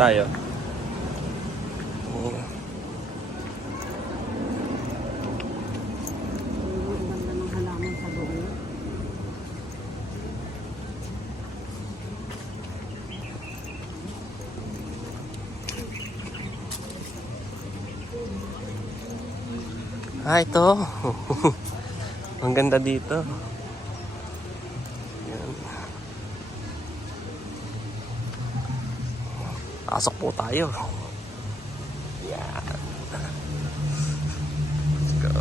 tayo. Ganda ng halaman sa loob. Ito. Ang ganda dito. Yan. Pasok po tayo. Yan. Let's go.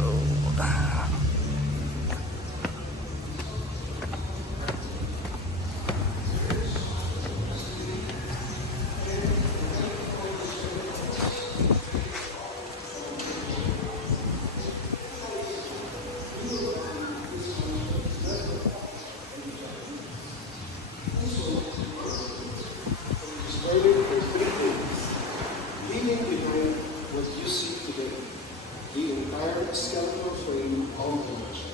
Leaving behind what you see today, the entire skeletal frame of the mansion.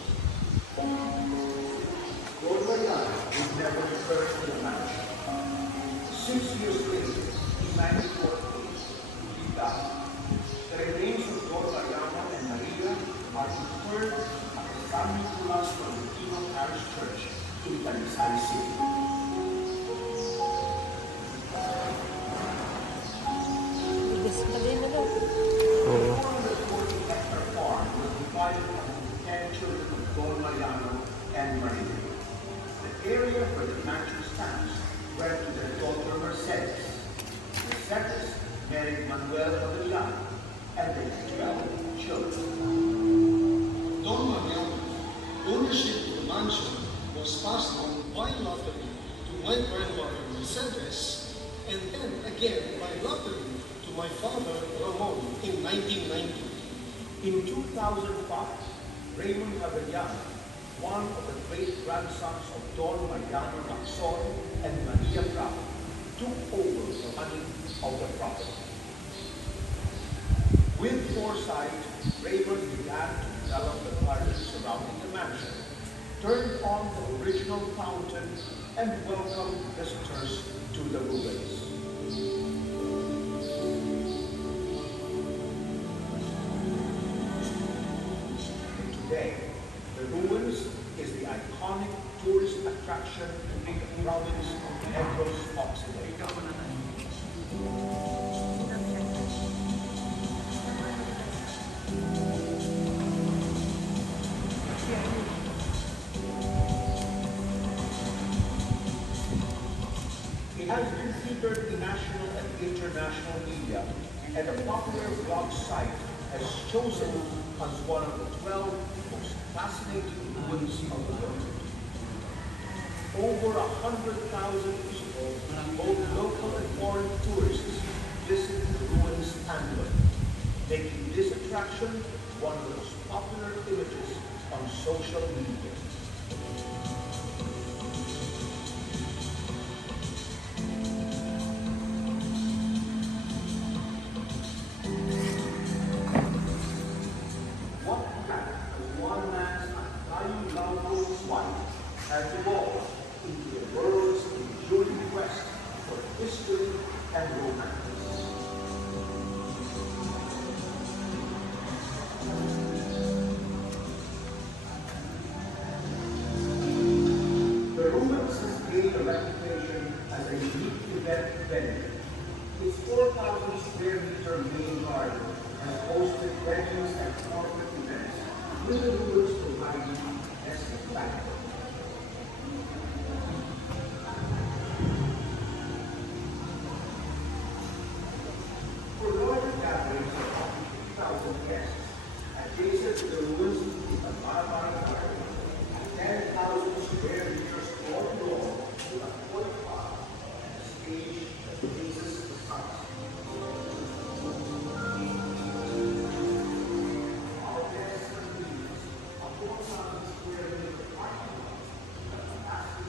Lord Mayan would never return to the mansion. 6 years later, in 1948, he died. The remains of Lord Mariano and Maria are interred at the San Nicolas Florentino Parish Church in Talisay City. Sabihin mo daw. Don Mariano and Maria. The area where the mansion stands went to their daughter Mercedes. Mercedes married Manuel Abellan, and they had 12 children. Don Mariano's ownership of the mansion was passed on by lottery to my grandmother Mercedes, and then again by lottery to my father Ramon in 1990. In 2005, Raymond Abellan, one of the great-grandsons of Don Mariano Lacson and Maria Brown, took over the running of the property. With foresight, Raymond began to develop the gardens surrounding the mansion, turned on the original fountain, and welcomed visitors to the ruins. Today, the ruins is the iconic tourist attraction in the province of Negros Occidental. It has been featured in national and international media, and a popular blog site has chosen it as one of the 12 most fascinating ruins of the world. Over 100,000 people, both local and foreign tourists, visit the ruins annually, making this attraction one of the most popular images on social media. Has evolved into the world's enduring quest for history and romance. The ruins has gained a reputation as a unique event venue. Its 4,000 square meter main garden has hosted weddings and corporate events, with the ruins providing as a factor. Adjacent to the ruins is a Marabara garden, 10,000 square meters all long with a foot park and a stage that faces the sunset. Our guests and leaders, a 4,000 square meter parking lot with a capacity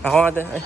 Ako nga din. Ay.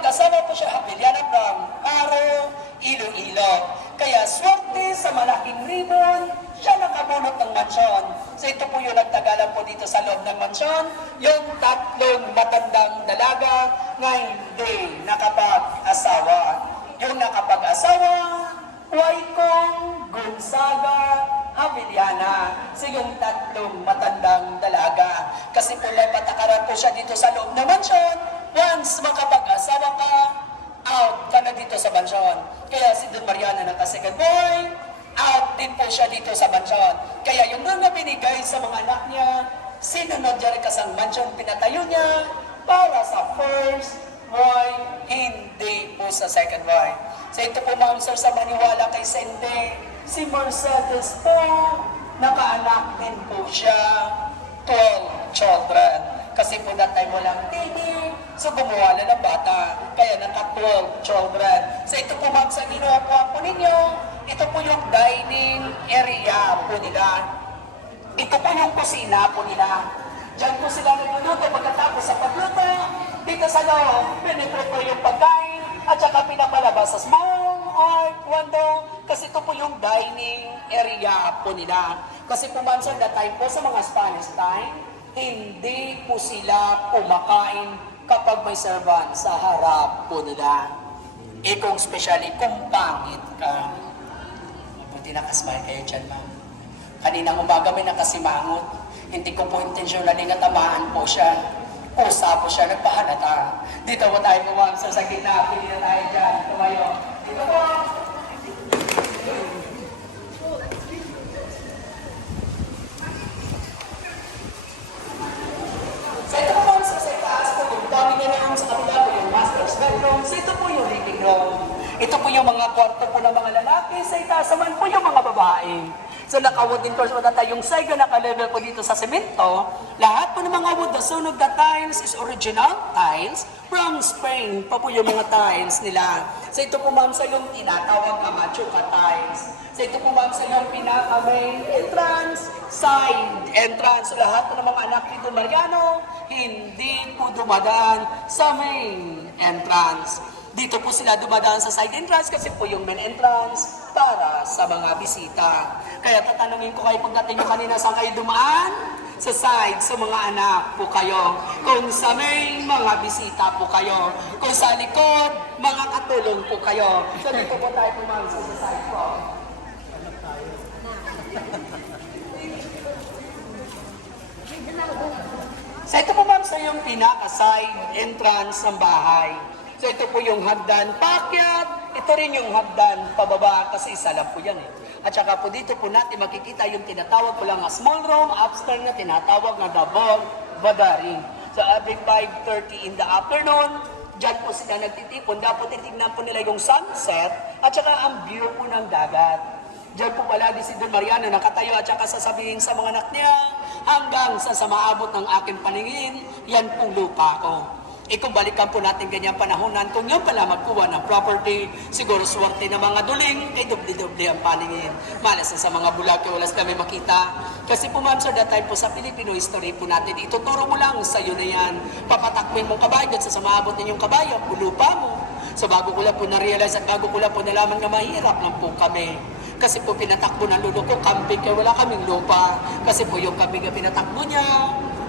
Kasama po siya Hapiliana from Aro, Iloilo. Kaya swerte sa malaking ribbon, siya nakabunot ng mansyon. So ito po yung nagtagalan po dito sa loob ng mansyon, yung tatlong matandang dalaga na hindi nakapag-asawa. Yung nakapag-asawa, Waikong Gonzaga Hapiliana. So yung tatlong matandang dalaga. Kasi po may patakaran po siya dito sa loob ng mansyon. Once makapag-asawa ka, out ka na dito sa mansyon. Kaya si Don Mariana naka-second boy, out din po siya dito sa mansyon. Kaya yung mga binigay sa mga anak niya, sinunod niya rin kasang mansyon, pinatayo niya para sa first boy, hindi po sa second boy. So ito po mga sir sa maniwala kay Sende, si Mercedes po, nakaanak din po siya, 12 children. Kasi po that time walang TV, so gumawa na ng bata. Kaya naka-12 children. So ito po ma'am sa ginawa po ninyo, ito po yung dining area po nila. Ito po yung kusina po nila. Diyan po sila nagluluto pagkatapos sa pagluto. Dito sa loob, piniprepare yung pagkain at saka pinapalabas sa small or window. Kasi ito po yung dining area po nila. Kasi po ma'am sa that time po sa mga Spanish time, hindi po sila kumakain kapag may servant sa harap po nila. Kung especially kung pangit ka. Buti nakasmile kayo dyan, ma'am. Kaninang umaga may nakasimangot. Hindi ko po intentionally natamaan po siya. Kusa po siya, nagpahalata. Dito po tayo po, ma'am, sa gitna. Pili na tayo dyan. Tumayo. Dito po. So ito po ma'am, sa taas po, yung dami na lang sa kabila po yung master's bedroom. So ito po yung living room. Ito po yung mga kwarto po ng mga lalaki. Sa itaas naman po yung mga babae. So naka-wooden course po tayo. Yung saiga naka-level po dito sa semento. Lahat po ng mga wood na sunog na tiles is original tiles from Spain pa po yung mga tiles nila. So ito po ma'am sa yung tinatawag na machuca tiles. So ito po ma'am sa yung pinaka-main entrance, side entrance. So lahat po ng mga anak dito Mariano, hindi po dumadaan sa main entrance. Dito po sila dumadaan sa side entrance kasi po yung main entrance para sa mga bisita. Kaya tatanungin ko kayo pagdating nyo kanina saan kayo dumaan? Sa side, sa mga anak po kayo. Kung sa main, mga bisita po kayo. Kung sa likod, mga katulong po kayo. So dito po tayo pumangon sa side po. So ito po ma'am sa yung pinaka-side entrance ng bahay. So ito po yung hagdan paakyat, ito rin yung hagdan pababa kasi isa lang po yan eh. At saka po dito po natin makikita yung tinatawag ko lang na small room, upstairs na tinatawag na double badari. So every 5:30 in the afternoon, dyan po sila nagtitipon. Dapat titignan po nila yung sunset at saka ang view po ng dagat. Diyan po palagi si Don Mariano nakatayo at saka sasabihin sa mga anak niya, hanggang sa maabot ng aking paningin, yan pong lupa ko. Kung balikan po natin ganyang panahonan, kung yun pala magkuha ng property, siguro swerte ng mga duling, kay doble-doble ang paningin. Malas na sa mga bulag, walas kami makita. Kasi po ma'am, sir, that time po sa Filipino history po natin, ituturo mo lang sa iyo na yan. Papatakmin mong kabayo at sa maabot ninyong kabayo, lupa mo. So bago ko lang po na-realize at bago ko lang po nalaman na mahirap lang po kami. Kasi po pinatakbo ng lulo ko, camping kaya wala kaming lupa. Kasi po yung kambing na pinatakbo niya,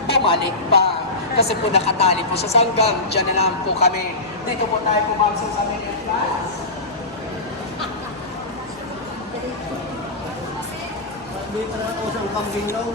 bumalik pa. Kasi po nakatali po sa sanggang, dyan na lang po kami. Dito po tayo pumasok sa middle class. Dito na ako sa kambing daw.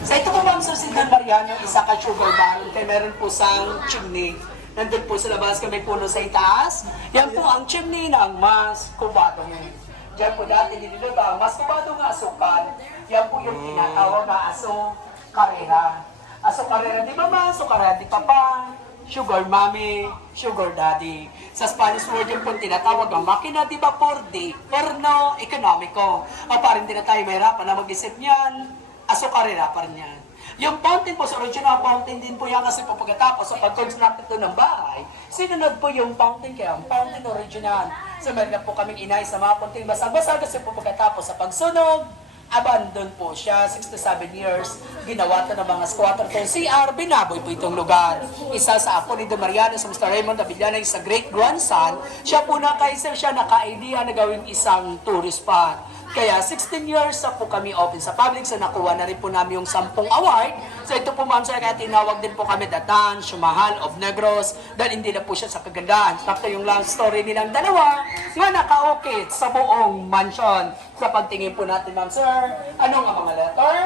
Sa ito po ma'am, Sir Don Mariano, isa ka sugar barrel. Kaya meron po sang chimney. Nandun po sa labas kami puno sa itaas. Yan po ang chimney ng mas kubado ngayon. Diyan po dati niluluto ang mas kubado nga asukal. Yan po yung tinatawag na aso karera. Aso karera di mama, aso karera di papa, sugar mommy, sugar daddy. Sa Spanish word yung po tinatawag ang makina di vapor di porno ekonomiko. O parang din na tayo mahirapan na mag-isip niyan, aso karera pa rin yan. Yung fountain po, sa original fountain din po yan kasi po pagkatapos sa pag-construct ito ng bahay, sinunod po yung fountain kaya ang fountain original. So meron po kaming inay sa mga fountain basag-basag kasi po pagkatapos sa pagsunog, abandon po siya, 6 to 7 years, ginawa to ng mga squatter to CR, binaboy po itong lugar. Isa sa apo ni Don Mariano, sa Mr. Raymond Avillana, isa great grandson, siya po naka-isip siya, naka-idea na gawing isang tourist spot. Kaya 16 years na po kami open sa public, so nakuha na rin po namin yung 10 award. So ito po ma'am, sir, kaya tinawag din po kami Datan, Shumahal of Negros, dahil hindi na po siya sa kagandahan. Tapos yung long story nilang dalawa, nga naka-ukit sa buong mansion. Sa pagtingin po natin ma'am, sir, ano nga mga letter?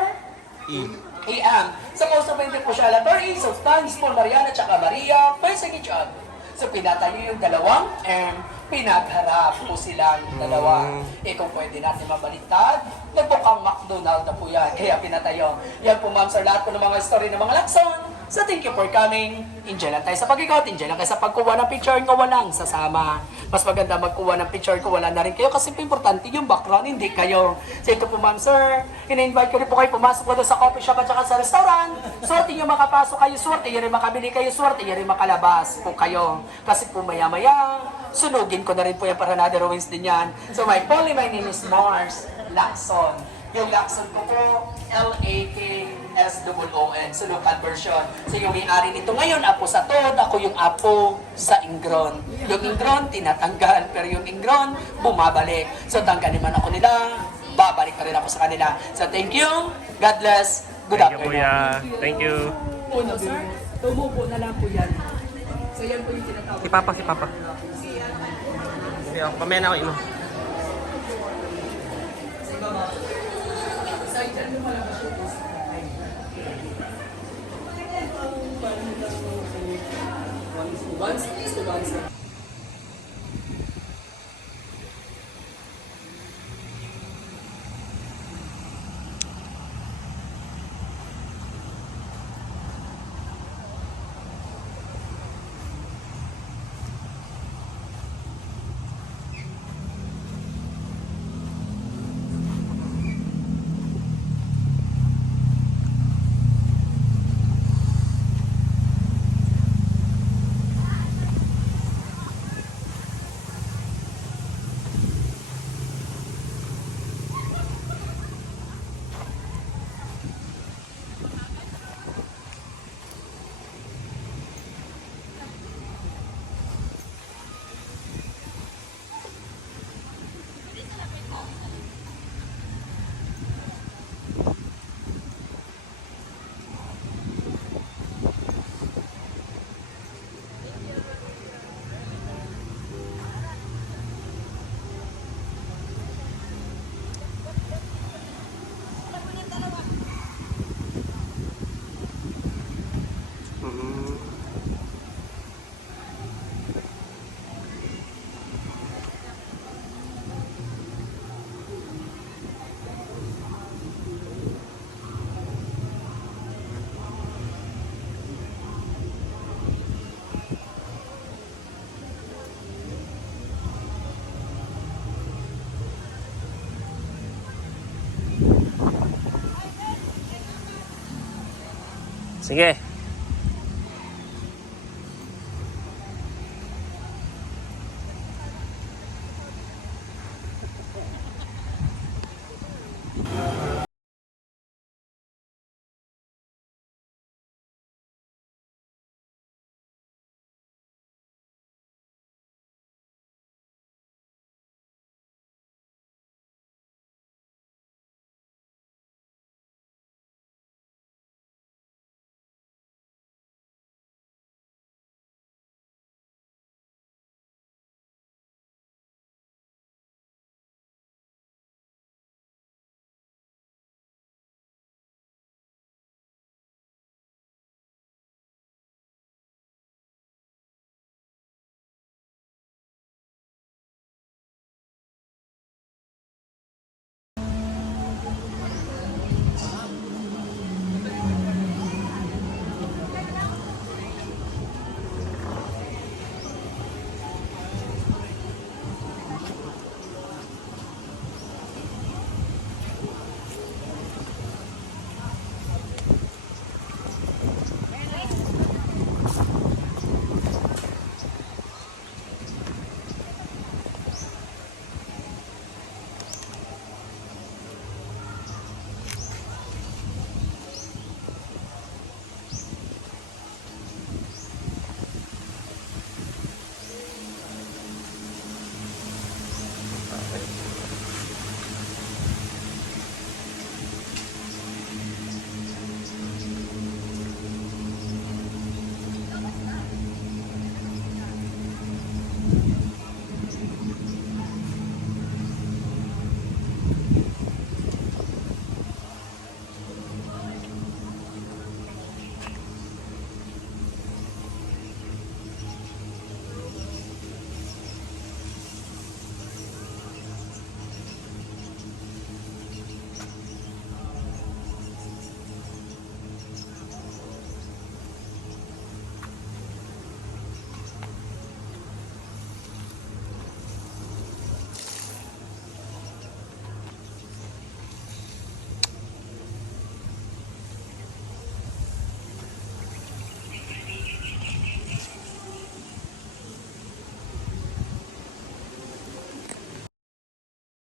E-M. Supposedly hindi po siya letter E, so thanks po Mariana at Maria, first job. So pinatayo yung dalawang M, pinagharap po silang dalawa. Kung pwede natin mabaliktad, nagbukang McDonald na po yan, kaya pinatayo. Yan po ma'am sir, lahat po ng mga story ng mga lakson. So thank you for coming. Enjoy lang tayo sa pag-ikot, enjoy lang tayo sa pagkuha ng picture ko, walang sasama. Mas maganda magkuha ng picture ko, wala na rin kayo kasi importante yung background, hindi kayo. So ito po ma'am sir, ina-invite ko rin po kayo pumasok po sa coffee shop at saka sa restaurant. Swerte yung makapasok kayo, swerte yung rin makabili kayo, swerte yung rin makalabas po kayo. Kasi po maya-maya, sunugin ko na rin po yung para na drawings din yan. So my name is Mars Lacson. Yung Lacson ko po, L-A-K-S-O-O-N, so local version. So yung may-ari nito ngayon, apo sa Tod, ako yung apo sa Ingron. Yung Ingron, tinatanggal, pero yung Ingron, bumabalik. So tanggalin man ako nila, babalik pa rin ako sa kanila. So thank you, God bless, good Thank you, afternoon. kuya. Thank you. Una, sir, tumubo na lang po yan. So yan po yung tinatawag. Si Papa, si Papa. Sige, pamaya na ako imo. Once, Sige.